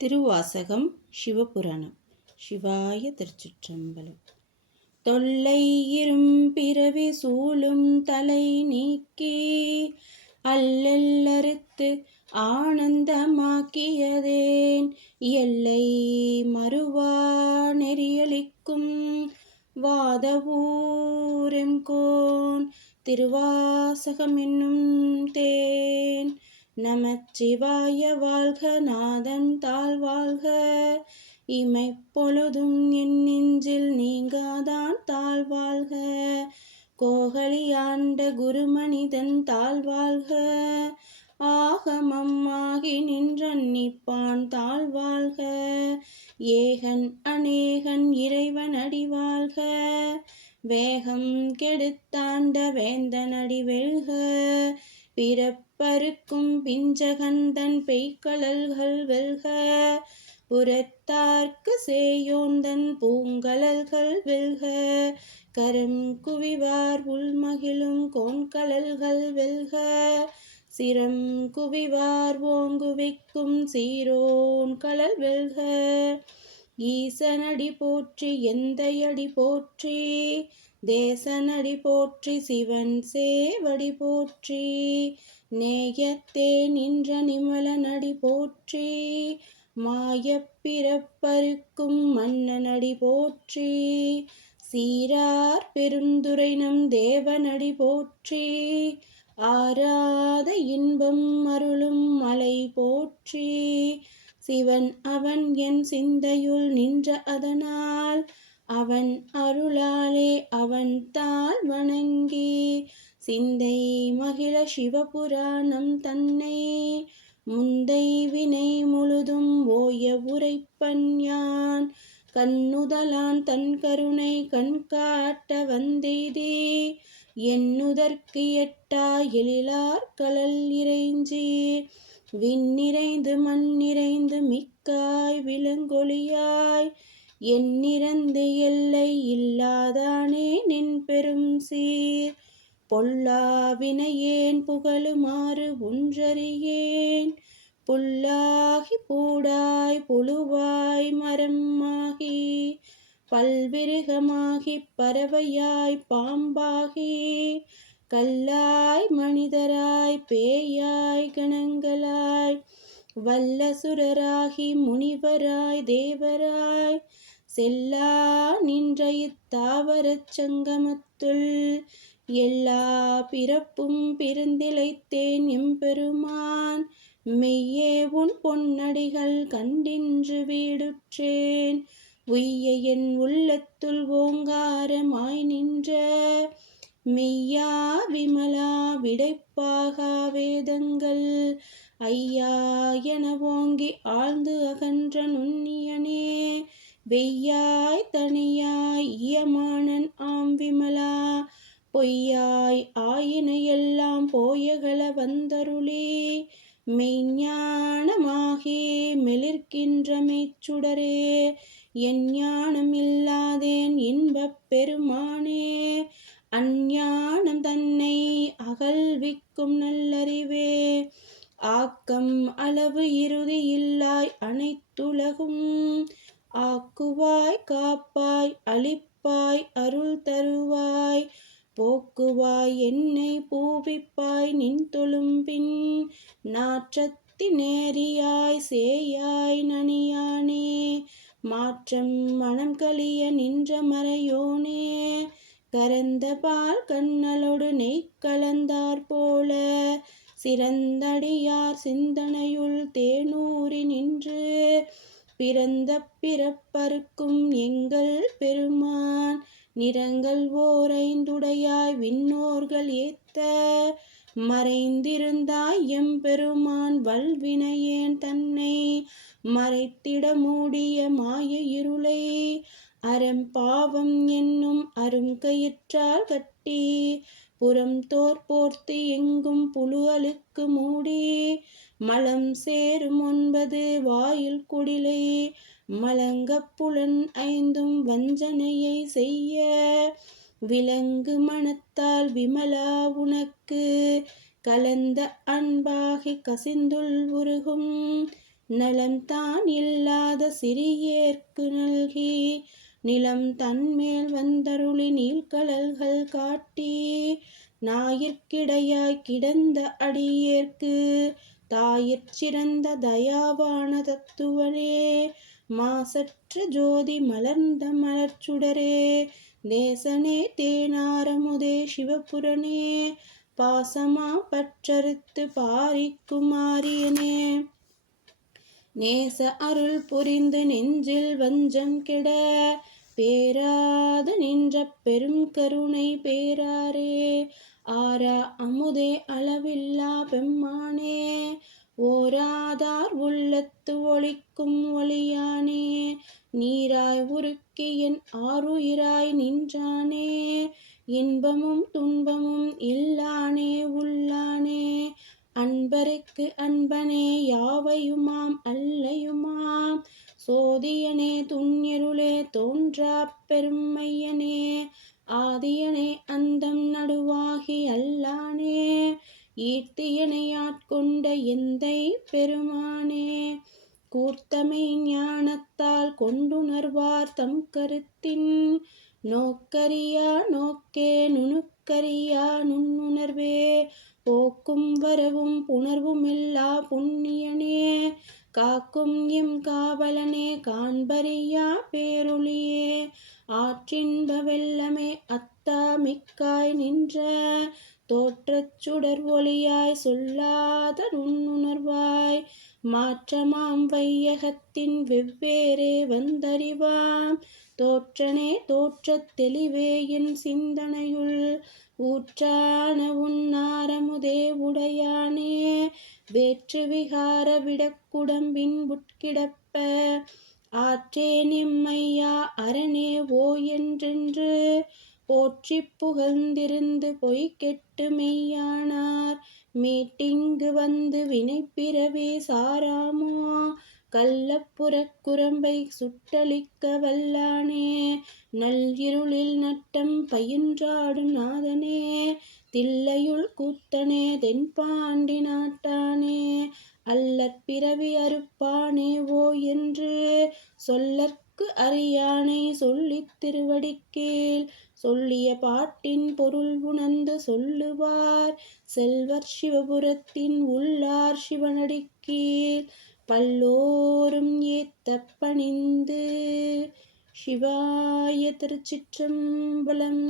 திருவாசகம் சிவபுராணம். சிவாய திருச்சிற்றம்பலம். தொல்லை பிறவி சூழும் தலை நீக்கி அல்லெல்லறுத்து ஆனந்தமாக்கியதேன் எல்லை மறுவா நெறியளிக்கும் வாதவூரெம்கோன் திருவாசகம் என்னும் தேன். நமச்சிவாய வாழ்க, நாதன் தாழ் வாழ்க, இமைப்பொழுதும் என் நெஞ்சில் நீங்காதான் தாழ் வாழ்க. கோகலி ஆண்ட குருமனிதன் தாழ் வாழ்க, ஆகமம் ஆகி நின்றன்னிப்பான் தாழ் வாழ்க. ஏகன் அநேகன் இறைவன் அடி வாழ்க, வேகம் கெடுத்தாண்ட வேந்தன் அடி வெல்க. பிறப்பருக்கும் பிஞ்சகந்தன் பெய்கழல்கள் வெல்க, புறத்தார்க்கு சேயோந்தன் பூங்கழல்கள் வெல்க. கரம் குவிவார் உள்மகிழும் கோன்கழல்கள் வெல்க, சிரம் குவிவார் ஓங்குவிக்கும் சீரோன் கழல் வெல்க. ஈசனடி போற்றி எந்தையடி போற்றி, தேசனடி போற்றி சிவன் சேவடி போற்றி. நேயத்தே நின்ற நிமலனடி போற்றி, மாயப் பிறப்பறுக்கும் மன்னனடி போற்றி. சீரார் பெருந்துரை நம் தேவனடி போற்றி, ஆராத இன்பம் அருளும் மலை போற்றி. சிவன் அவன் என் சிந்தையுள் நின்ற அதனால், அவன் அருளாலே அவன் தாள் வணங்கி. சிந்தை மகிழ சிவபுராணம் தன்னை, முந்தை வினை முழுதும் ஓய உரைப்பன் யான். கண்ணுதலான் தன் கருணை கண்காட்ட வந்தெய்தி, எண்ணுதற்கு எட்டா எழிலார் கழல் இறைஞ்சி. விண்ணிறைந்து மண்ணிறைந்து மிக்காய் விளங்கொளியாய், எண்ணிறந்து எல்லை இல்லாதானே நின் பெரும் சீர். பொல்லா வினையேன் புகழுமாறு ஒன்றறியேன், புல்லாகி பூடாய் புழுவாய் மரமாகி, பல்விருகமாகி பறவையாய் பாம்பாகி, கல்லாய் மனிதராய் பேயாய் கணங்களாய், வல்லசுரராகி முனிவராய் தேவராய், செல்லா நின்ற இத்தாவரச் சங்கமத்துள் எல்லா பிறப்பும் பிறந்திழைத்தேன் எம்பெருமான். மெய்யே உன் பொன்னடிகள் கண்டின்று வீடுற்றேன், உய்ய என் உள்ளத்துள் ஓங்காரமாய் நின்ற. மெய்யா விமலா விடைப்பாகா வேதங்கள், ஐயா என ஓங்கி ஆழ்ந்து அகன்ற நுண்ணியனே. வெய்யாய் தனியாய் இயமானன் ஆம் விமலா, பொய்யாய் ஆயின எல்லாம் போயகல வந்தருளி. மெய்ஞானமாகி மெளிர்க்கின்ற மெய்ச்சுடரே, என் ஞானம் இல்லாதேன் இன்பப் பெருமானே. அஞ்ஞானம் தன்னை அகல்விக்கும் நல்லறிவே, ஆக்கம் அளவு இறுதி இல்லாய் அனைத்துலகும். ஆக்குவாய் காப்பாய் அளிப்பாய் அருள் தருவாய், போக்குவாய் என்னை பூவிப்பாய் நின் தொழும்பின். நாற்றத்தி நேரியாய் சேயாய் நனியானே, மாற்றம் மனம் கலிய நின்ற மறையோனே. கரந்த பால் கண்ணலோடு நெய் கலந்தார் போல, சிறந்தடியார் சிந்தனையுள் தேனூறி நின்று. பிறந்த பிறப்பறுக்கும் எங்கள் பெருமான், நிறங்கள் ஓரைந்துடையாய் விண்ணோர்கள் ஏத்த. மறைந்திருந்தாய் எம்பெருமான் வல்வினையேன் தன்னை, மறைத்திட மூடிய மாய இருளை. அறம்பாவம் என்னும் அரும் கயிற்றால் கட்டி, புறம் தோர் போர்த்து எங்கும் புழு அழுக்கு மூடி. மலம் சேரும் 9 வாயில் குடிலை, மலங்கப் புலன் ஐந்தும் வஞ்சனையை செய்ய. விலங்கு மனத்தால் விமலா உனக்கு, கலந்த அன்பாகி கசிந்துள் உருகும். நலம் தான் இல்லாத சிறியேற்கு நல்கி நிலம் தன்மேல் வந்தருளி நீள்கழல்கள் காட்டி ஞாயிற்கிடையாய் கிடந்த அடியேற்கு தாயிற் சிறந்த தயாவான தத்துவனே மாசற்ற ஜோதி மலர்ந்த மலர்ச்சுடரே தேசனே தேனாரமுதே சிவபுரனே பாசமா பற்றறுத்து பாரிக்கும் ஆரியனே நேச அருள் புரிந்து நெஞ்சில் வஞ்சம் கெட பேராது நின்ற பெரும் கருணை பேராரே ஆரா அமுதே அளவில்லா பெம்மானே ஓராதார் உள்ளத்து ஒளிக்கும் ஒளியானே நீராய் உருக்கி என் ஆருயிராய் நின்றானே இன்பமும் துன்பமும் இல்லானே உள்ளானே அன்பருக்கு அன்பனே யாவையுமாம் அல்லையுமாம் சோதியனே துண்ணிருளே தோன்றா பெருமையனே ஆதியனே அந்தம் நடுவாகி அல்லானே ஈர்த்தியனை ஆட்கொண்ட எந்தை பெருமானே கூர்த்தமை ஞானத்தால் கொண்டுணர்வார் தம் கருத்தின் நோக்கரியா நோக்கே நுணுக்கரியா நுண்ணுணர்வே போக்கும் வரவும் புணர்வுமில்லா புண்ணியனே காக்கும் எம் காவலனே காண்பறியா பேரொளியே ஆற்றின்ப வெள்ளமே அத்தா மிக்காய் நின்ற தோற்றச் சுடர் ஒளியாய் சொல்லாத நுண்ணுணர்வாய் மாற்றமாம் வையகத்தின் வெவ்வேறே வந்தறிவாம் தோற்றனே தோற்றத் தெளிவே என் சிந்தனையுள் ஊற்றான உன்னாரமுதே உடையானே வேற்று விகார விடக்குடம்பின் உட்கிடப்ப ஆற்றேன் எம்மையா அரணே ஓ என்றென்று போற்றிப் புகழ்ந்திருந்து பொய்கெட்டு மெய்யானார் மீட்டிங்கு வந்து வினைப்பிறவி சாராமோ கள்ளப்புறக் குரம்பை சுட்டழிக்க வல்லானே நல்இருளில் நட்டம் பயின்றாடும் நாதனே தில்லையுள் கூத்தனே தென்பாண்டி நாட்டானே அல்லற்பிறவி அறுப்பானே ஓ என்று சொல்லற்கு அறியானை சொல்லித் திருவடிக்கீழ் சொல்லிய பாட்டின் பொருள் உணர்ந்து சொல்லுவார் செல்வர் சிவபுரத்தின் உள்ளார் சிவனடிக்கீழ் பல்லோரும் ஏத்தப் பணிந்து. சிவாய திருச்சிற்றம்பலம்.